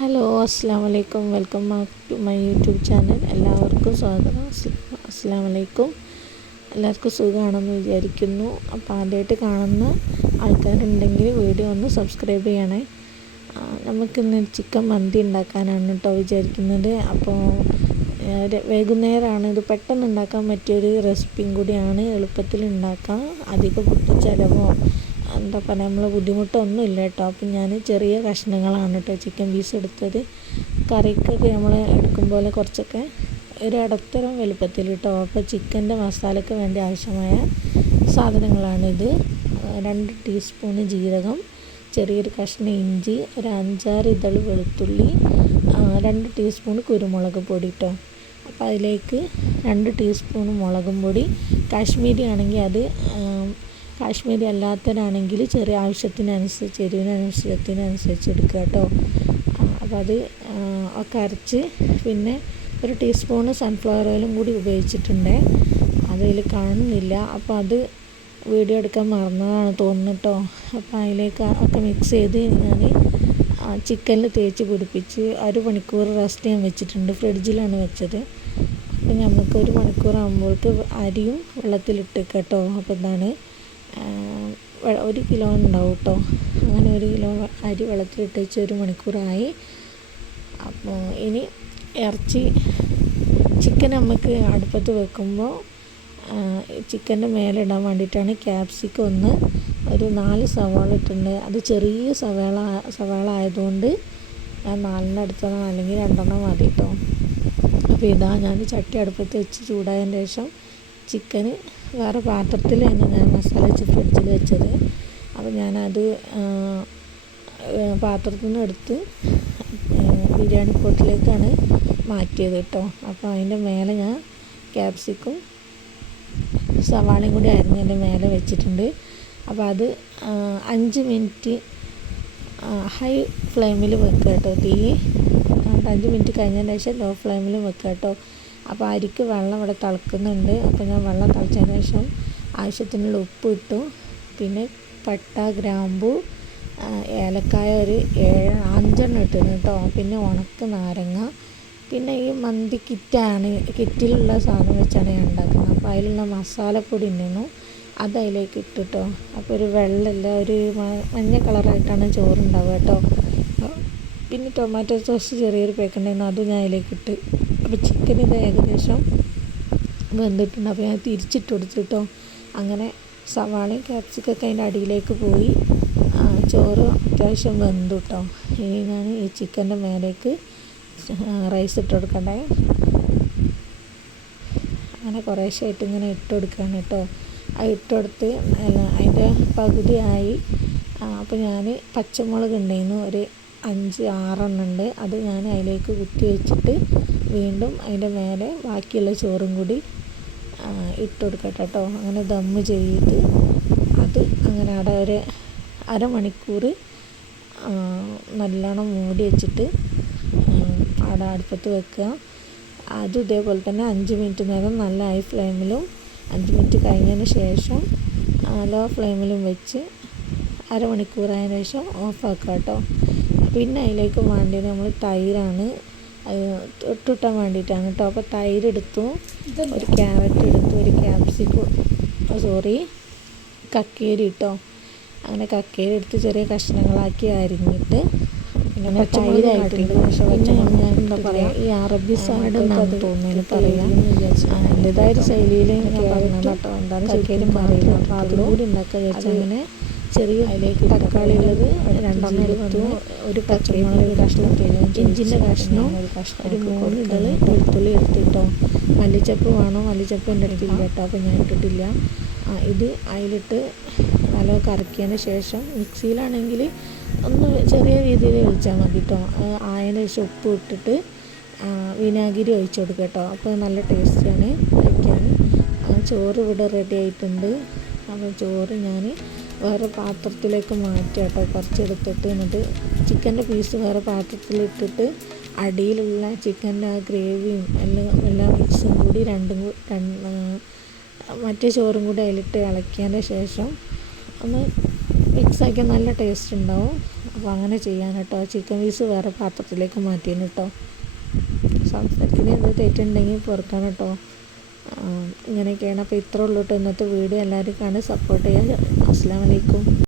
Hello അസ്സാം വലൈക്കും welcome back to my YouTube channel എല്ലാവർക്കും സ്വാഗതം. അസ്സാം വലൈക്കും എല്ലാവർക്കും സുഖമാണെന്ന് വിചാരിക്കുന്നു. അപ്പോൾ ആദ്യമായിട്ട് കാണുന്ന ആൾക്കാരുണ്ടെങ്കിൽ വീഡിയോ ഒന്ന് സബ്സ്ക്രൈബ് ചെയ്യണേ. നമുക്കിന്ന് ചിക്കൻ മന്തി ഉണ്ടാക്കാനാണ് കേട്ടോ വിചാരിക്കുന്നത്. അപ്പോൾ വൈകുന്നേരമാണ് ഇത് പെട്ടെന്ന് ഉണ്ടാക്കാൻ പറ്റിയൊരു റെസിപ്പിയും കൂടിയാണ് എളുപ്പത്തിൽ ഉണ്ടാക്കാം അധികം പൊട്ടി ചിലവോ എന്താ പറയുക നമ്മൾ ബുദ്ധിമുട്ടൊന്നും ഇല്ല കേട്ടോ. അപ്പം ഞാൻ ചെറിയ കഷ്ണങ്ങളാണ് കേട്ടോ ചിക്കൻ പീസ് എടുത്തത്. കറിക്കൊക്കെ നമ്മൾ എടുക്കും പോലെ കുറച്ചൊക്കെ ഒരു ഇടത്തരം വലുപ്പത്തിൽ കേട്ടോ അപ്പോൾ ചിക്കന്റെ മസാലയ്ക്ക് വേണ്ടി ആവശ്യമായ സാധനങ്ങളാണിത് രണ്ട് ടീസ്പൂണ് ജീരകം ചെറിയൊരു കഷ്ണം ഇഞ്ചി ഒരു അഞ്ചാറ് ഇതൾ വെളുത്തുള്ളി രണ്ട് ടീസ്പൂൺ കുരുമുളക് പൊടി കേട്ടോ. അപ്പോൾ അതിലേക്ക് രണ്ട് ടീസ്പൂൺ മുളകും പൊടി. കാശ്മീരി ആണെങ്കിൽ അത് കാശ്മീരി അല്ലാത്തവരാണെങ്കിൽ ചെറിയ ആവശ്യത്തിനനുസരിച്ച് എരിവിനനുസരിച്ചത്തിനനുസരിച്ച് എടുക്കുക കേട്ടോ. അപ്പോൾ അത് ഒക്കെ അരച്ച് പിന്നെ ഒരു ടീസ്പൂണ് സൺഫ്ലവർ ഓയിലും കൂടി ഉപയോഗിച്ചിട്ടുണ്ട്. അതിൽ കാണുന്നില്ല. അപ്പോൾ അത് വീഡിയോ എടുക്കാൻ മറന്നതാണ് തോന്നുന്നു കേട്ടോ. അപ്പോൾ അതിലേക്ക് ഒക്കെ മിക്സ് ചെയ്ത് ഞാൻ ചിക്കനിൽ തേച്ച് പിടിപ്പിച്ച് ഒരു മണിക്കൂർ റെസ്റ്റ് ചെയ്യാൻ വെച്ചിട്ടുണ്ട്. ഫ്രിഡ്ജിലാണ് വെച്ചത്. അപ്പം നമുക്ക് ഒരു മണിക്കൂർ ആകുമ്പോഴേക്ക് അരിയും വെള്ളത്തിലിട്ട് കേട്ടോ. അപ്പോൾ വെ- ഒരു കിലോ ഉണ്ടാവും കേട്ടോ അങ്ങനെ ഒരു കിലോ അരി വെള്ളത്തിലിട്ട് വെച്ച് ഒരു മണിക്കൂറായി. അപ്പോൾ ഇനി ഇറച്ചി ചിക്കൻ നമുക്ക് അടുപ്പത്ത് വെക്കുമ്പോൾ ചിക്കന്റെ മേലെ ഇടാൻ വേണ്ടിയിട്ടാണ് ക്യാപ്സിക്കം ഒന്ന് ഒരു നാല് സവാള ഇട്ടിട്ടുണ്ട്. അത് ചെറിയ സവാള സവാള ആയതുകൊണ്ട് ഞാൻ നാലെണ്ണം എടുത്തതാണ് അല്ലെങ്കിൽ രണ്ടെണ്ണം മതി കേട്ടോ അപ്പോൾ ഇതാ ഞാൻ ചട്ടി അടുപ്പത്ത് വെച്ച് ചൂടായതിന് ശേഷം ചിക്കന് വേറെ പാത്രത്തിലാണ് ഞാൻ മസാല വെച്ച് ഫ്രിഡ്ജിൽ വെച്ചത്. അപ്പോൾ ഞാനത് പാത്രത്തിൽ നിന്ന് എടുത്ത് ബിരിയാണി പോട്ടിലേക്കാണ് മാറ്റിയത് കേട്ടോ. അപ്പോൾ അതിന്റെ മേലെ ഞാൻ ക്യാപ്സിക്കും സവാളയും കൂടി ആയിരുന്നു അതിന്റെ മേലെ വെച്ചിട്ടുണ്ട്. അപ്പോൾ അത് അഞ്ച് മിനിറ്റ് ഹൈ ഫ്ലെയിമിൽ വെക്കുക കേട്ടോ. തീ അഞ്ച് മിനിറ്റ് കഴിഞ്ഞതിന് ശേഷം ലോ ഫ്ലെയിമിൽ വെക്കുക കേട്ടോ. അപ്പോൾ അരിക്ക് വെള്ളം ഇവിടെ തിളക്കുന്നുണ്ട്. അപ്പോൾ ഞാൻ വെള്ളം തിളച്ചതിന് ശേഷം ആവശ്യത്തിനുള്ള ഉപ്പ് ഇട്ടു. പിന്നെ പട്ട ഗ്രാമ്പു ഏലക്കായ ഒരു ഏഴ് അഞ്ചെണ്ണം ഇട്ടിരുന്നു കേട്ടോ. പിന്നെ ഉണക്ക നാരങ്ങ. പിന്നെ ഈ മന്തി കിറ്റാണ് കിറ്റിലുള്ള സാധനം വെച്ചാണ് ഞാൻ ഉണ്ടാക്കുന്നത്. അപ്പോൾ അതിലുള്ള മസാലപ്പൊടി ഉണ്ടായിരുന്നു അത് അതിലേക്ക് ഇട്ടു ഇട്ടിട്ടോ അപ്പോൾ ഒരു വെള്ളമില്ല ഒരു മഞ്ഞ കളറായിട്ടാണ് ചോറുണ്ടാവുക കേട്ടോ. പിന്നെ ടൊമാറ്റോ സോസ് ചെറിയൊരു പേക്കുണ്ടായിരുന്നു അതും ഞാൻ അതിലേക്ക് ഇട്ട് അപ്പോൾ ചിക്കൻ ഇത് ഏകദേശം വെന്തിട്ടുണ്ട്. അപ്പോൾ ഞാൻ തിരിച്ചിട്ട് കൊടുത്തിട്ടോ. അങ്ങനെ സവാളയും ക്യാപ്സിക്കൊക്കെ അതിന്റെ അടിയിലേക്ക് പോയി. ചോറ് അത്യാവശ്യം വെന്തു കേട്ടോ ഇനി ഞാൻ ഈ ചിക്കന്റെ മേലേക്ക് റൈസ് ഇട്ട് കൊടുക്കണ്ടേ? അങ്ങനെ കുറേശ്ശായിട്ട് ഇങ്ങനെ ഇട്ട് കൊടുക്കുകയാണ് കേട്ടോ ആ ഇട്ട് കൊടുത്ത് അതിന്റെ പകുതിയായി അപ്പോൾ ഞാൻ പച്ചമുളക് ഉണ്ടായിരുന്നു ഒരു അഞ്ച് ആറെണ്ണം ഉണ്ട് അത് ഞാൻ അതിലേക്ക് കുത്തി വെച്ചിട്ട് വീണ്ടും അതിന്റെ മേലെ ബാക്കിയുള്ള ചോറും കൂടി ഇട്ട് കൊടുക്കട്ടെ കേട്ടോ അങ്ങനെ ദമ്മ് ചെയ്ത് അത് അങ്ങനെ അവിടെ ഒരു അരമണിക്കൂർ നല്ലോണം മൂടി വെച്ചിട്ട് അവിടെ അടുപ്പത്ത് വെക്കുക. അത് ഇതേപോലെ തന്നെ അഞ്ച് മിനിറ്റ് നേരം നല്ല ഹൈ ഫ്ലെയിമിലും അഞ്ച് മിനിറ്റ് കഴിഞ്ഞതിന് ശേഷം ലോ ഫ്ലെയിമിലും വെച്ച് അരമണിക്കൂറായതിനു ശേഷം ഓഫാക്കുക കേട്ടോ. പിന്നെ അതിലേക്ക് വേണ്ടത് നമ്മൾ തൈരാണ്. തൊട്ടിട്ടാൻ വേണ്ടിയിട്ടാണ് കേട്ടോ. അപ്പോൾ തൈര് എടുത്തു ഒരു ക്യാരറ്റ് എടുത്തു. ഒരു ക്യാപ്സിക്കം. സോറി. കക്കേരി ഇട്ടോ അങ്ങനെ കക്കേരി എടുത്ത് ചെറിയ കഷ്ണങ്ങളാക്കി അരിഞ്ഞിട്ട് ഇങ്ങനെ തൈരായിട്ടുണ്ട് പക്ഷെ പച്ചമുളക് ഞാൻ എന്താ പറയുക ഈ അറബി സൈഡ് എന്നാണ് തോന്നുന്നു പറയാം. എന്റെതായ ഒരു ശൈലിയിൽ ഞാൻ പറഞ്ഞത്. കേട്ടോ. എന്താണ് ശരിക്കും പറയുന്നത് അപ്പോൾ അതിലൂടെ ഉണ്ടാക്കുക വിചാരിച്ചു അങ്ങനെ ചെറിയ അതിലേക്ക് തക്കാളി ഉള്ളത് രണ്ടെണ്ണം എടുത്തു ഒരു പച്ചമുളക് കഷ്ണം ഇഞ്ചിന്റെ കഷ്ണം ഒരു കഷ്ണം ഒരു മൂന്ന് ഇതൾ വെളുത്തുള്ളി എടുത്തിട്ടോ. മല്ലിച്ചപ്പ് വേണോ? മല്ലിച്ചപ്പ് എന്റെ അടുത്തില്ല കേട്ടോ അപ്പോൾ ഞാൻ ഇട്ടിട്ടില്ല. ഇത് അതിലിട്ട് നല്ല കറക്കിയതിന് ശേഷം മിക്സിയിലാണെങ്കിൽ ഒന്ന് ചെറിയ രീതിയിൽ ഒഴിച്ചാൽ മതി കേട്ടോ. ആയതിന് ശേഷം ഉപ്പ് ഇട്ടിട്ട് വിനാഗിരി ഒഴിച്ചു കൊടുക്കുക കേട്ടോ. അപ്പോൾ നല്ല ടേസ്റ്റിയാണ് കഴിക്കാൻ ആ, ചോറ് ഇവിടെ റെഡി ആയിട്ടുണ്ട്. അപ്പോൾ ചോറ് ഞാൻ വേറെ പാത്രത്തിലേക്ക് മാറ്റി കേട്ടോ കുറച്ചെടുത്തിട്ട് എന്നിട്ട് ചിക്കന്റെ പീസ് വേറെ പാത്രത്തിലിട്ടിട്ട് അടിയിലുള്ള ചിക്കന്റെ ആ ഗ്രേവിയും എല്ലാം എല്ലാ മിക്സും കൂടി രണ്ടും മറ്റേ ചോറും കൂടി അതിലിട്ട് ഇളക്കിയതിന്റെ ശേഷം ഒന്ന് മിക്സാക്കിയാൽ നല്ല ടേസ്റ്റ് ഉണ്ടാവും. അപ്പോൾ അങ്ങനെ ചെയ്യാൻ കേട്ടോ ചിക്കൻ പീസ് വേറെ പാത്രത്തിലേക്ക് മാറ്റിയാണ് കേട്ടോ സംസാരിക്കുന്ന എന്ത് തെറ്റുണ്ടെങ്കിൽ പുറത്താണ് കേട്ടോ ഇങ്ങനെയൊക്കെയാണ്. അപ്പോൾ ഇത്ര ഉള്ളൂ കേട്ടോ. ഇന്നത്തെ വീഡിയോ. എല്ലാവരും കണ്ട് സപ്പോർട്ട് ചെയ്യുക. അസ്സാം വലൈക്കും